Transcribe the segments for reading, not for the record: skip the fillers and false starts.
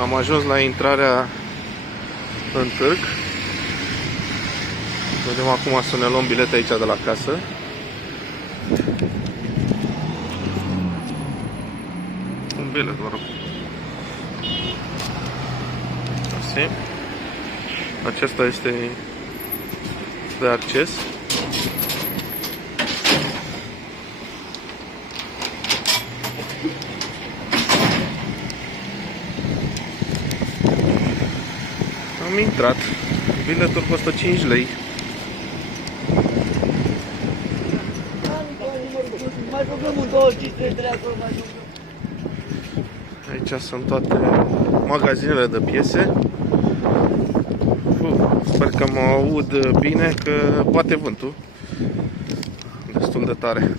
Am ajuns la intrarea în târg. Vedem acum să ne luăm bilete aici de la casă. Un bilet, vă rog. Acesta este de acces. Am intrat. Biletul costă 5 lei. Aici sunt toate magazinele de piese. Sper că mă aud bine, că bate vântul destul de tare.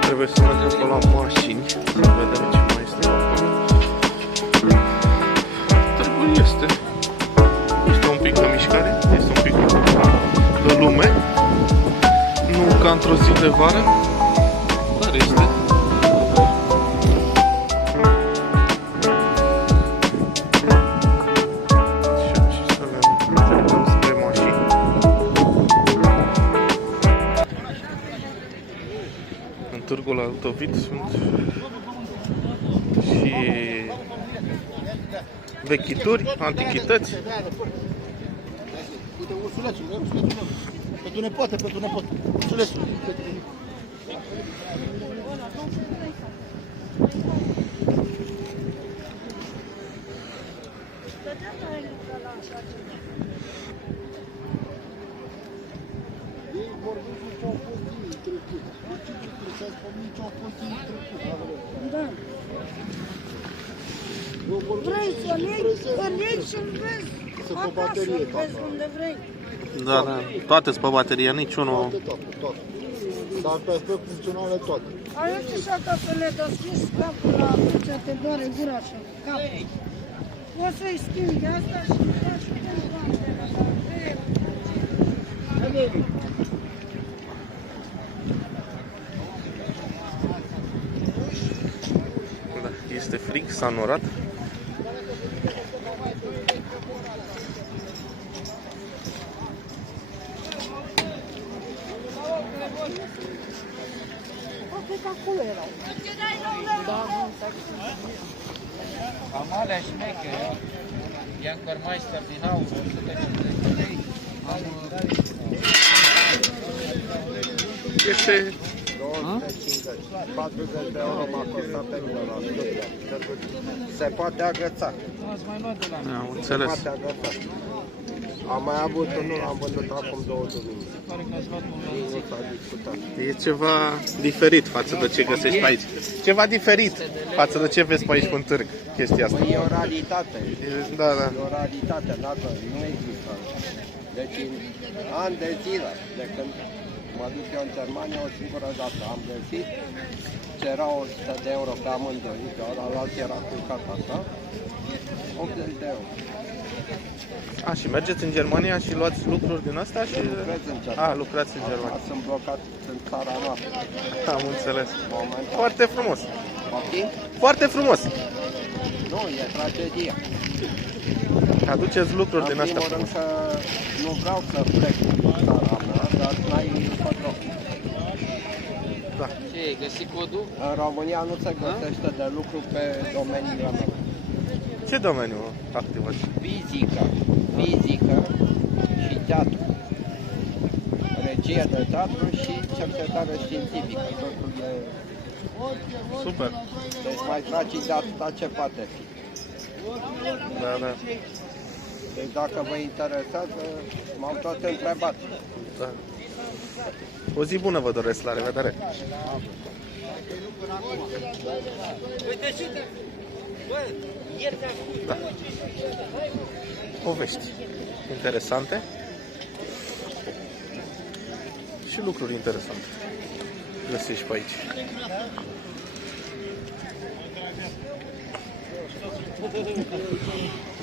Trebuie să mergem pe la mașini să vedem ce mai este acolo. Târgul este un pic de mișcare, este un pic de lume, nu ca într-o zi de vară, dar este. În târgul Altovit sunt și vechituri, antichități. Uite, ursulețul, pentru nepoate, ursulețul. Vrei să iei și-l vezi acasă, vezi unde vrei. Da, toate-s pe baterie, niciunul. Toate. Dar pe funcționale toate. Aici și acasă le deschizi capul la atunci te doare gura și cap. Poți să-i schimbi asta și faci cu bandele. Da, este frig, s-a norat. Acolo erau. Am alea șmechere, Iancărmeister din aur, 150 lei. Este 250, 40 de euro m-a costat pe mine la studia. Se poate agăța. Ați mai luat de la mine. am înțeles. Poate agăța. Am mai avut unul, l-am vândut acum 2 duminici. Se pare că ați luat un Nu s-a discutat. E ceva diferit față de ce găsești pe aici. Ceva diferit față de ce vezi pe aici în târg, chestia asta. E o raritate. Da. E o raritate, dacă nu există. Deci, în ani de zile, de când mă duc eu în Germania, o singură dată am găsit, era 100 de euro pe amândoi, dar alții era culcat asta, 80 de euro. A, și mergeți în Germania și luați lucruri din astea? Și... Lucrez în Germania. A, lucrați în Germania. Sunt blocat în țara noastră. Am înțeles. Momentan. Foarte frumos. Ok? Foarte frumos. Nu, e tragedie. Aduceți lucruri din În astea. primul rând că nu vreau să plec din țara mea, dar n-ai control. Da. Ce, ai găsit codul? În România nu se găsește de lucru pe domeniile mele. Ce domeniu activați? Fizică și teatru. Regie de teatru și cercetare științifică. Totul e... Super. Deci mai tragi de atâta ce poate fi. Da. Deci dacă vă interesează, m-au tot întrebat. Da. O zi bună vă doresc, la revedere. Da. Povești interesante și lucruri interesante găsești pe aici.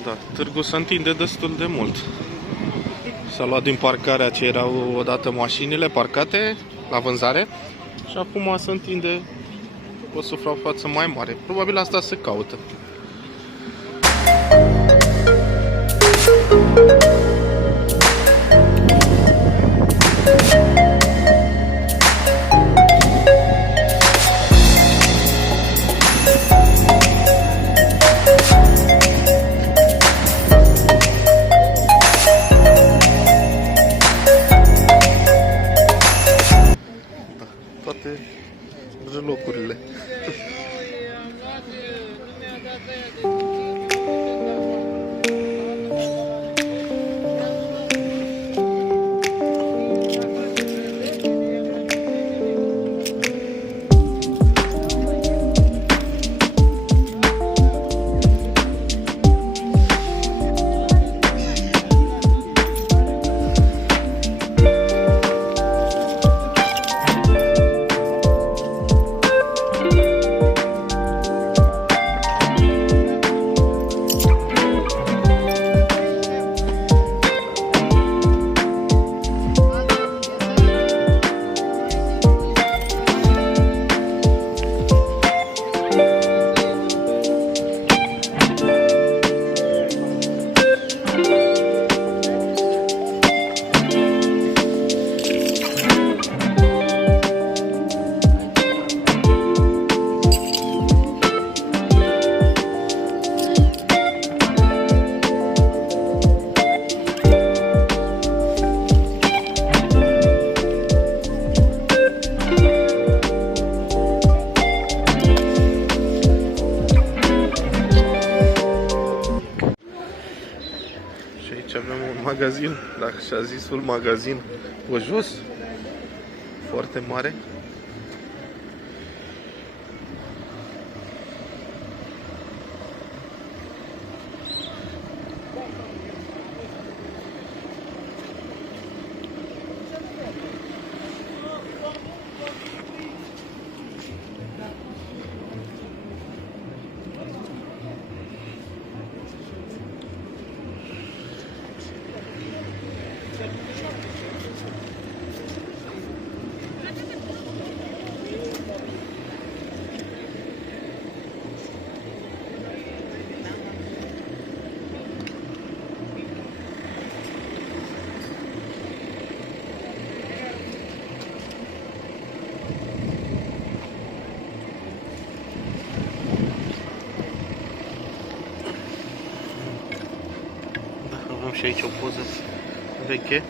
Da, târgul se întinde destul de mult. S-a luat din parcarea ce erau odată mașinile parcate la vânzare și acum se întinde o suprafață mai mare. Probabil asta se caută. Toate relocurile. Aici avem un magazin, dacă și-a zisul magazin pe jos, foarte mare. Avem și aici o poză veche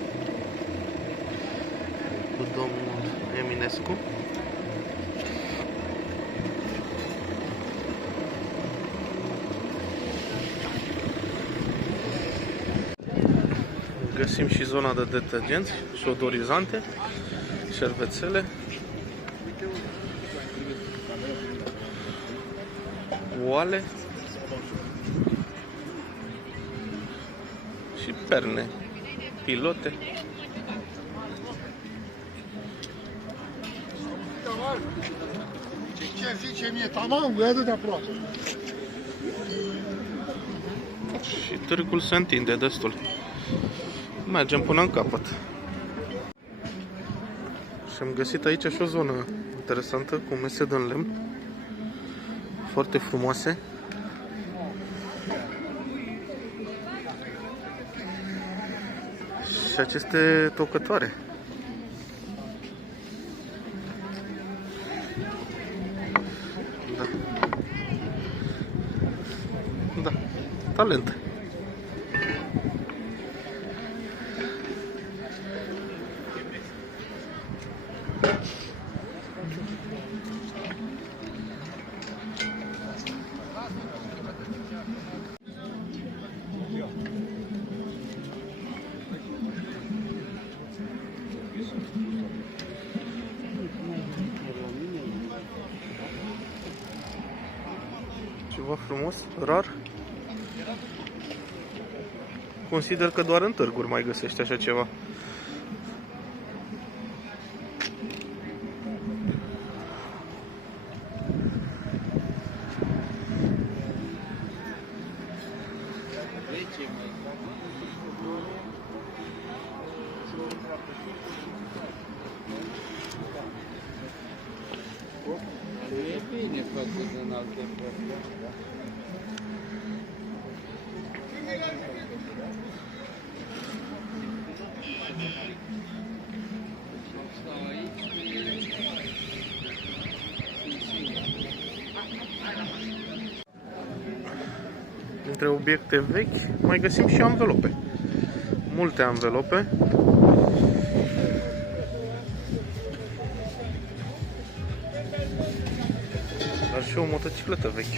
cu domnul Eminescu. Găsim și zona de detergenți și odorizante, șervețele, oale și perne, pilote. Ce zice mie, tamam, găiată de aproape. Și târgul se întinde destul. Mergem până în capăt. Și am găsit aici și o zonă interesantă cu mese de lemn foarte frumoase. Și aceste tocătoare. Da. Da. Talent. Ceva frumos, rar. Consider că doar în târguri mai găsești așa ceva. bine făcut în alte părți. Stau aici. Între obiecte vechi mai găsim și anvelope. Multe anvelope. Dar și o motocicletă veche.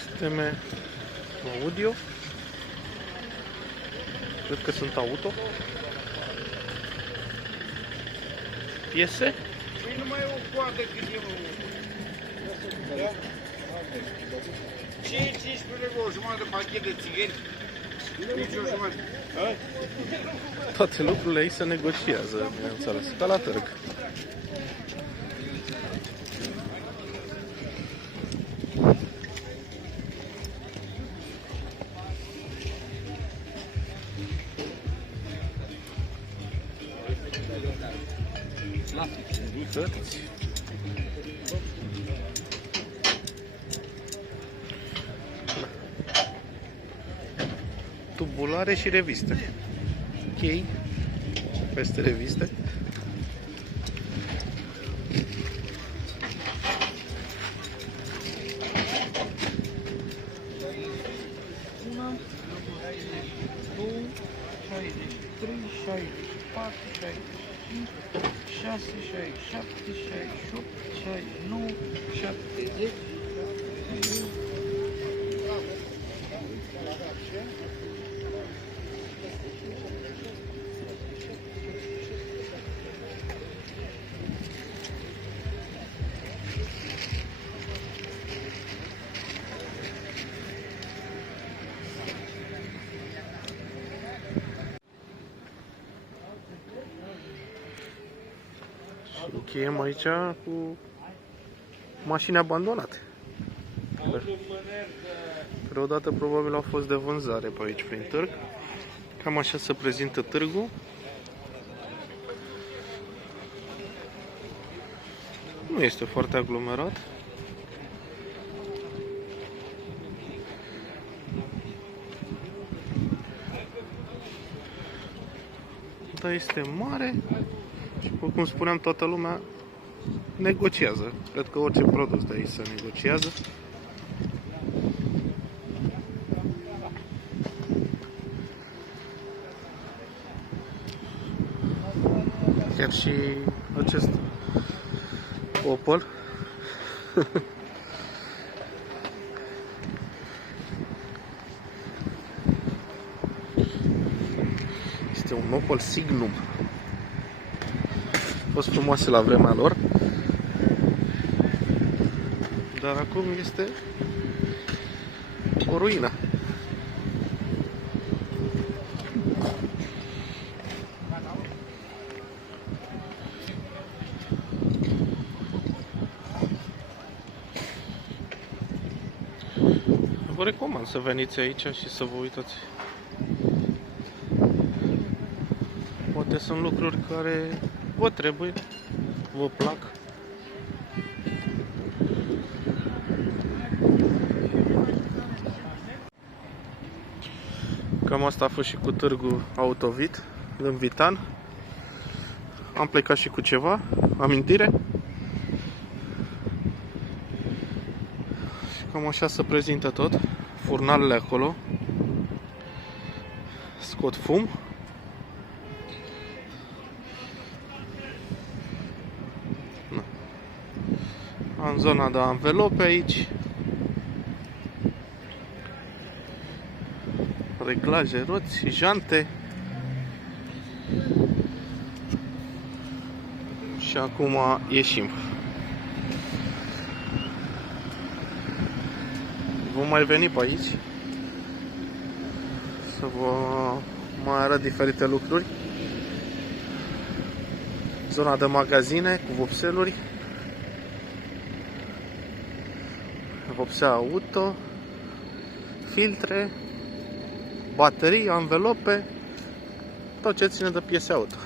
Sisteme audio. Cred că sunt auto. Piese. Și numai o coadă cât e și 15 lei o jumătate de pachet de țigări. Nici o jumătate. Toate lucrurile aici se negociază, bineînțeles, ca la târg. Cărți. Tubulare și reviste. Chei peste reviste. Una, 2, 63, 64, 65, 6, 67, 68, 69, 70. Încheiem aici cu mașini abandonate. Care odată probabil au fost de vânzare pe aici prin târg. Cam așa se prezintă târgul. Nu este foarte aglomerat. Dar este mare. Și după cum spuneam, toată lumea negociază. Cred că orice produs de aici se negociază. Chiar și acest Opel. Este un Opel Signum. A fost frumoase la vremea lor, dar acum este o ruină. Vă recomand să veniți aici și să vă uitați. Poate sunt lucruri care vă trebuie, vă plac. Cam asta a fost și cu târgul Autovit în Vitan. Am plecat și cu ceva amintire. Și cam așa se prezintă tot. Furnalele acolo scot fum. În zona de anvelope aici. Reglaje, roți, jante. Și acum ieșim. Vom mai veni pe aici să vă mai arăt diferite lucruri. Zona de magazine cu vopseluri. Vopsea auto, filtre, baterii, anvelope, tot ce ține de piese auto.